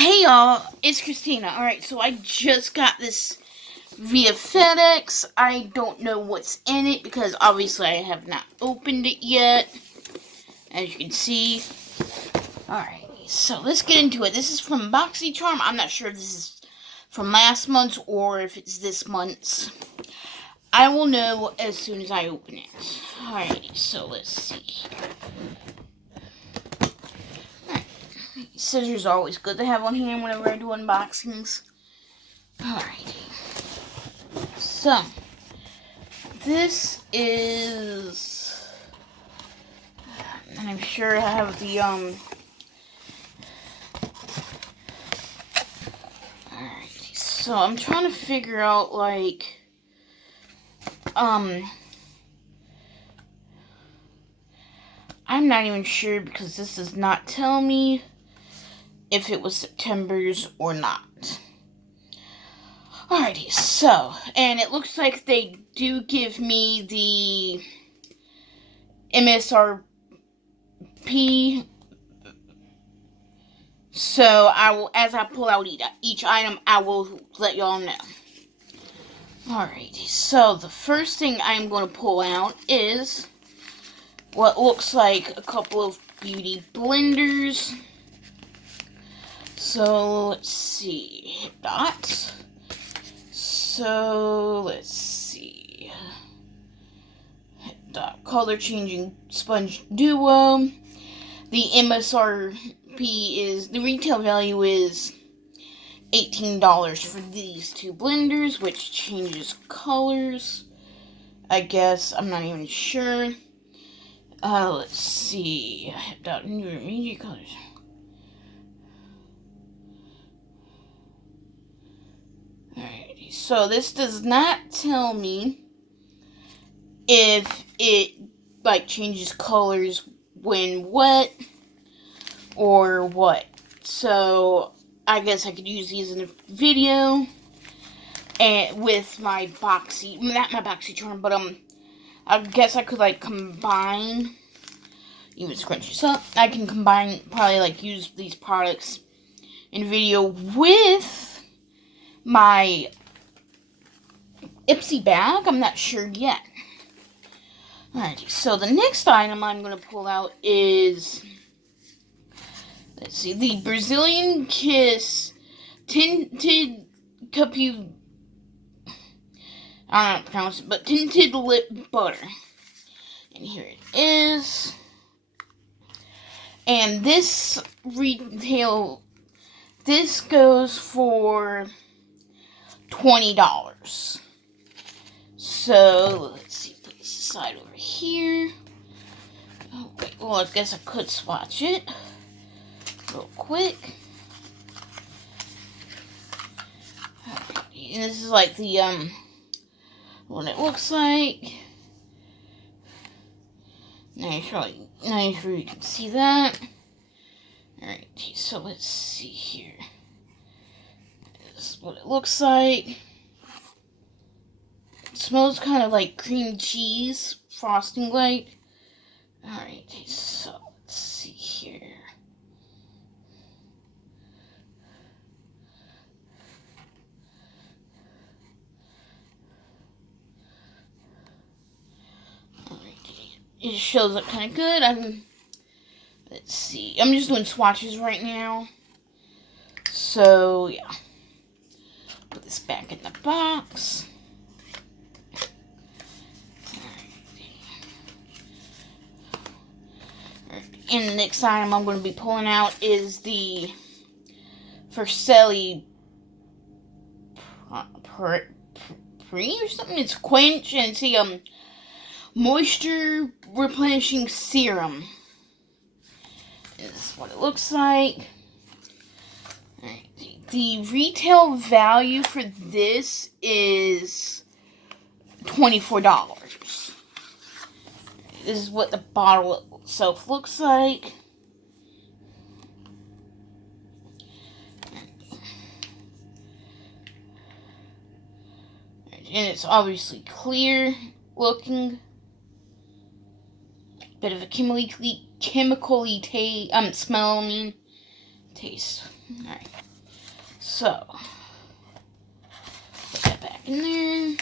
Hey y'all, it's Christina. Alright, so I just got this via FedEx. I don't know what's in it because obviously I have not opened it yet, as you can see. Alright, so let's get into it. This is from boxycharm. I'm not sure if this is from last month's or if it's this month's. I will know as soon as I open it. Alrighty, so let's see. Scissors are always good to have on hand whenever I do unboxings. Alrighty. So, this is... And I'm sure I have the, Alrighty. So, I'm trying to figure out, like... I'm not even sure because this does not tell me if it was September's or not. Alrighty, so, and it looks like they do give me the MSRP. So, I will, as I pull out each item, I will let y'all know. Alrighty, so the first thing I'm going to pull out is what looks like a couple of beauty blenders. So, let's see. Dots. So, let's see. Dot color changing sponge duo. The MSRP is, the retail value is $18 for these two blenders, which changes colors. I guess, I'm not even sure. Let's see. Dot new immediate colors. Alrighty, so this does not tell me if it, like, changes colors when wet or what. So, I guess I could use these in a video and with my not my boxycharm, but, I guess I could, like, combine, even scrunch this up, I can combine, probably, like, use these products in video with my Ipsy bag. I'm not sure yet. Alrighty, so the next item I'm going to pull out is, let's see, the Brazilian Kiss Tinted Cupu, I don't know how to pronounce it, but Tinted Lip Butter. And here it is. And this goes for $20. So, let's see, put this aside over here. Oh, wait, well, I guess I could swatch it real quick. And this is like the, what it looks like. Nice, sure you can see that. Alright, so let's see here. This is what it looks like. It smells kind of like cream cheese, frosting like. Alright, so let's see here. It shows up kind of good. Let's see. I'm just doing swatches right now. So, yeah. Put this back in the box. And the next item I'm going to be pulling out is the Vercelli Pre or something. It's Quench, and it's the moisture replenishing serum. This is what it looks like. Alright, the retail value for this is $24. This is what the bottle itself looks like. And it's obviously clear looking. Bit of a chemically smell, taste. Alright. So, put that back in there.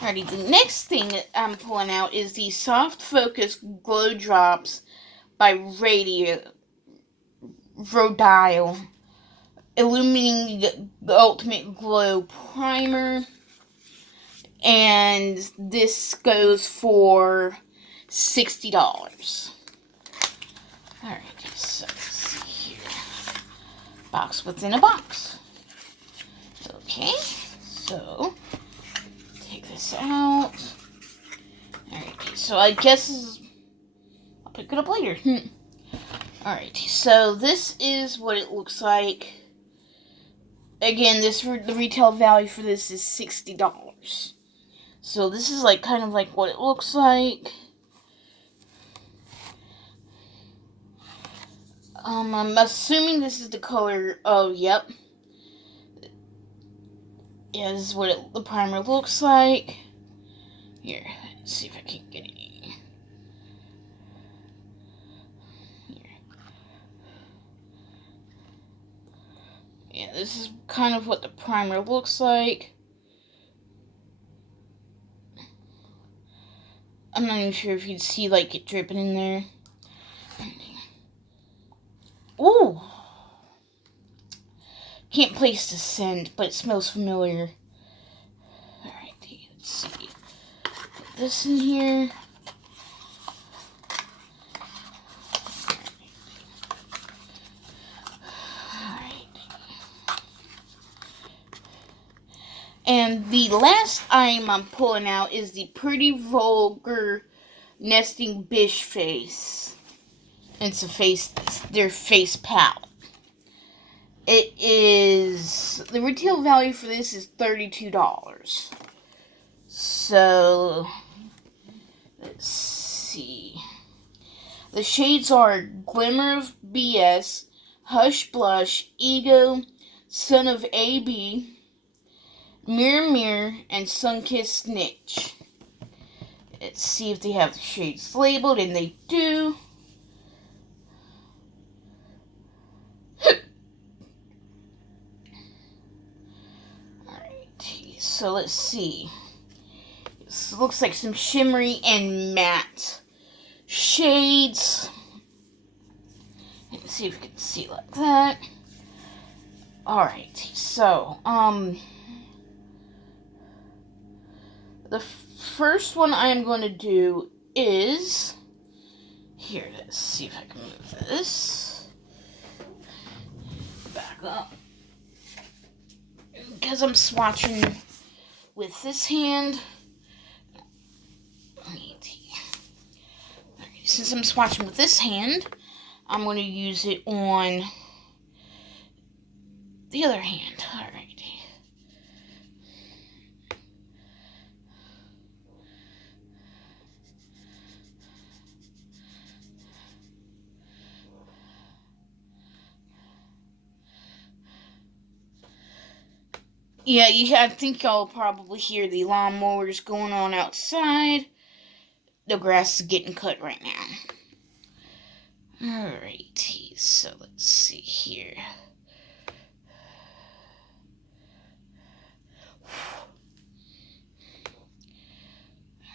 Alrighty, the next thing that I'm pulling out is the Soft Focus Glow Drops by Rodial Illuminating the Ultimate Glow Primer. And this goes for $60. Alright, so let's see here. Box within a box. Okay, so take this out. Alright, so I guess I'll pick it up later. Alright, so this is what it looks like. Again, the retail value for this is $60. So this is like kind of like what it looks like. I'm assuming this is the color. Oh, yep. Yeah, this is what the primer looks like. Here, let's see if I can get it. Yeah, this is kind of what the primer looks like. I'm not even sure if you'd see like it dripping in there. Ooh! Can't place the scent, but it smells familiar. Alright, let's see. Put this in here. And the last item I'm pulling out is the Pretty Vulgar Nesting Bish Face. It's their face palette. It is, the retail value for this is $32. So, let's see. The shades are Glimmer of BS, Hush Blush, Ego, Son of AB, Mirror Mirror, and Sunkissed Snitch. Let's see if they have the shades labeled, and they do. Alright, so let's see. This looks like some shimmery and matte shades. Let's see if we can see like that. Alright, so, the first one I'm going to do is, here, let's see if I can move this back up, because I'm swatching with this hand. Since I'm swatching with this hand, I'm going to use it on the other hand. Alright. Yeah, I think y'all probably hear the lawnmowers going on outside. The grass is getting cut right now. Alrighty, so let's see here.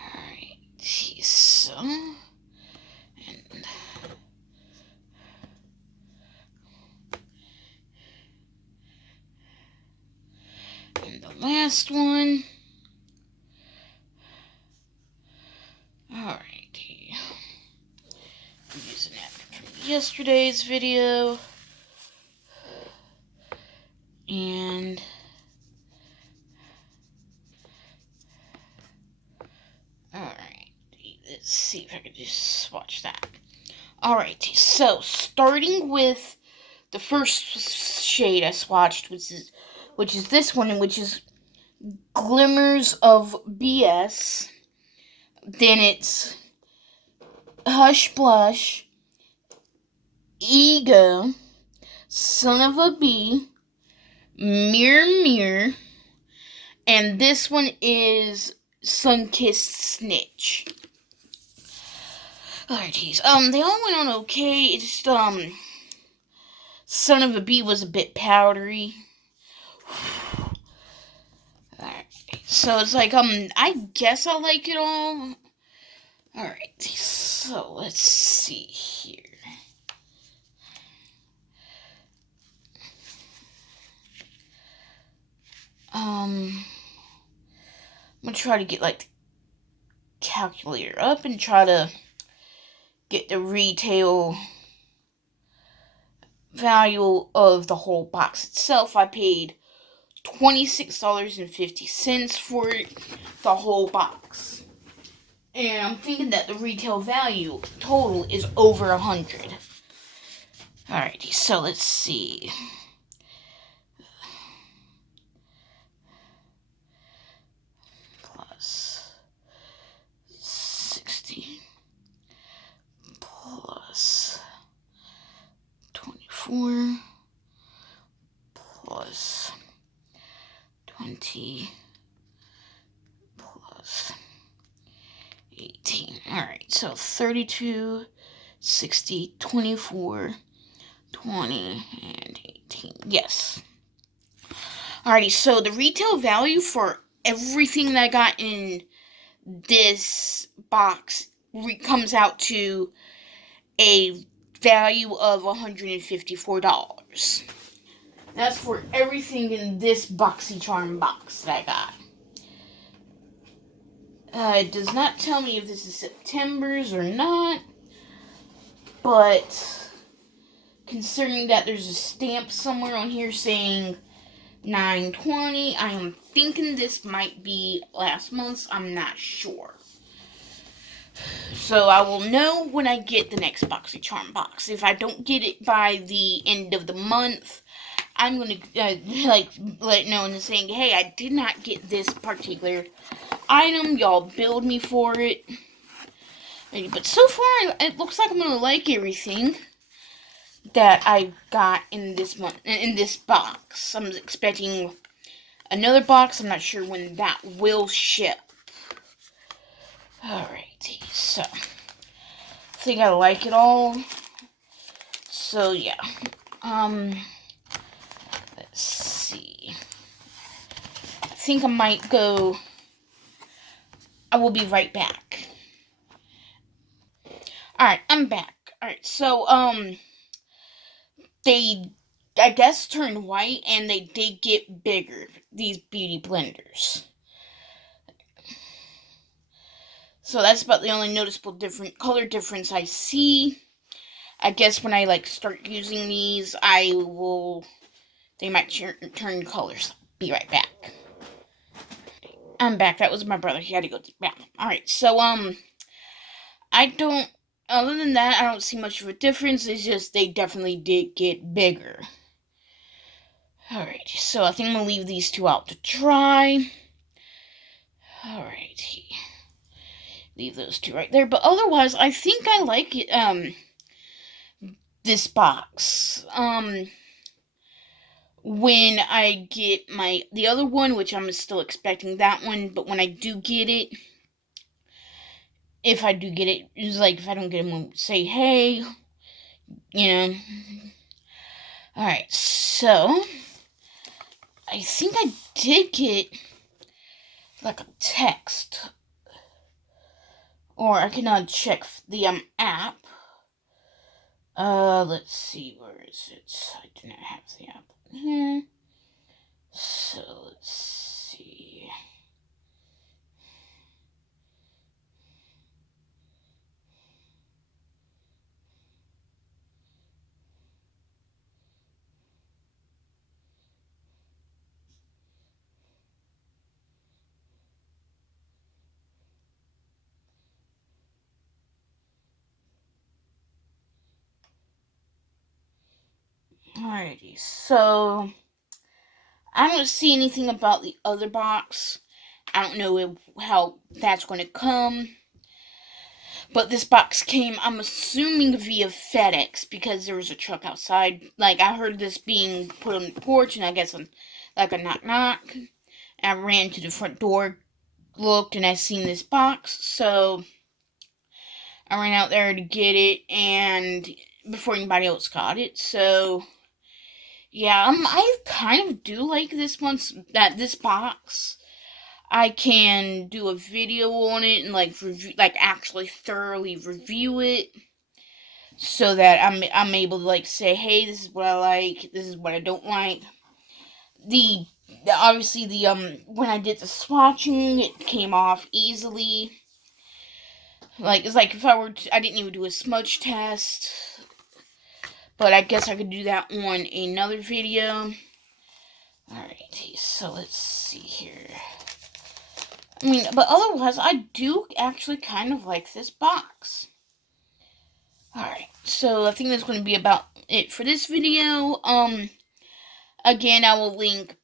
Alrighty, so, and the last one. Alrighty. I'm using that from yesterday's video. And alright, let's see if I can just swatch that. Alrighty, so starting with the first shade I swatched, which is this one, which is Glimmers of BS. Then it's Hush Blush, Ego, Son of a B, Mirror Mirror, and this one is Sunkissed Snitch. Alrighties. They all went on okay. It's just, Son of a Bee was a bit powdery. Alright. So it's like, I guess I like it all. Alright. So let's see here. I'm gonna try to get, like, the calculator up and try to get the retail value of the whole box itself. I paid $26.50 for it, the whole box. And I'm thinking that the retail value total is over $100. Alrighty, so let's see. Plus 60 plus 24 plus 20 plus 18. Alright, so 32, 60, 24, 20, and 18. Yes. Alrighty, so the retail value for everything that I got in this box comes out to a value of $154. That's for everything in this boxycharm box that I got. It does not tell me if this is September's or not, but considering that there's a stamp somewhere on here saying 9/20, I am thinking this might be last month's. I'm not sure. So I will know when I get the next boxycharm box. If I don't get it by the end of the month, I'm going to let it know and saying, hey, I did not get this particular item. Y'all billed me for it. But so far, it looks like I'm going to like everything that I got in this box. I'm expecting another box. I'm not sure when that will ship. Alrighty, so I think I like it all. So yeah. Let's see. I think I might go. I will be right back. Alright, I'm back. Alright, so they, I guess, turned white, and they did get bigger, these beauty blenders. So that's about the only noticeable color difference I see. I guess when I start using these, they might turn colors. Be right back. I'm back. That was my brother. He had to go to the bathroom. Alright, so other than that, I don't see much of a difference. It's just they definitely did get bigger. Alright, so I think I'm going to leave these two out to dry. Alrighty. Leave those two right there. But otherwise, I think I like it, this box. When I get the other one, which I'm still expecting that one, but when I do get it, if I do get it, it's like if I don't get it, I'll say, hey, Alright, so I think I did get like a text, or I can check the app. Let's see, where is it? I do not have the app here. So let's see. Alrighty, so I don't see anything about the other box. I don't know how that's going to come. But this box came, I'm assuming, via FedEx, because there was a truck outside. Like, I heard this being put on the porch, and I guess like a knock-knock. And I ran to the front door, looked, and I seen this box. So I ran out there to get it, and before anybody else got it. So yeah, I kind of do like this box. I can do a video on it and actually thoroughly review it, so that I'm able to say, hey, this is what I like, this is what I don't like. Obviously when I did the swatching, it came off easily. It's like if I didn't even do a smudge test, but I guess I could do that on another video. Alright, so let's see here. But otherwise, I do actually kind of like this box. Alright, so I think that's going to be about it for this video. Again, I will link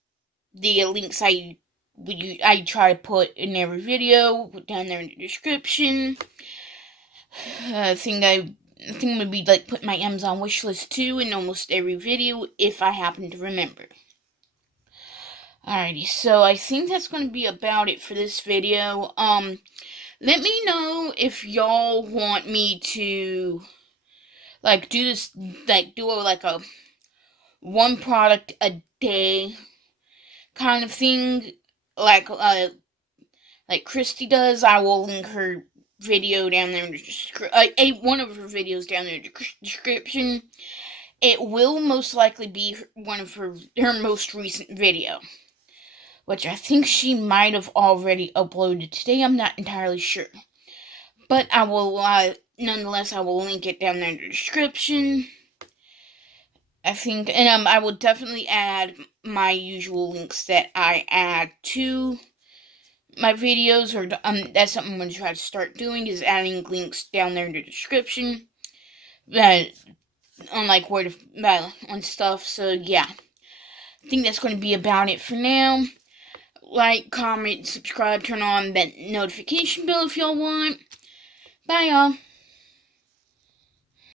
the links I try to put in every video down there in the description. I think I'm gonna be put my Amazon wishlist too in almost every video if I happen to remember. Alrighty, so I think that's gonna be about it for this video. Let me know if y'all want me to do this, do a one product a day kind of thing, like Christy does. I will link her video down there in the one of her videos down there in the description. It will most likely be one of her most recent video, which I think she might have already uploaded today. I'm not entirely sure, but I will nonetheless I will link it down there in the description. I think, and I will definitely add my usual links that I add to my videos, or that's something I'm going to try to start doing, is adding links down there in the description, on stuff. So yeah, I think that's going to be about it for now. Like, comment, subscribe, turn on that notification bell if y'all want. Bye, y'all.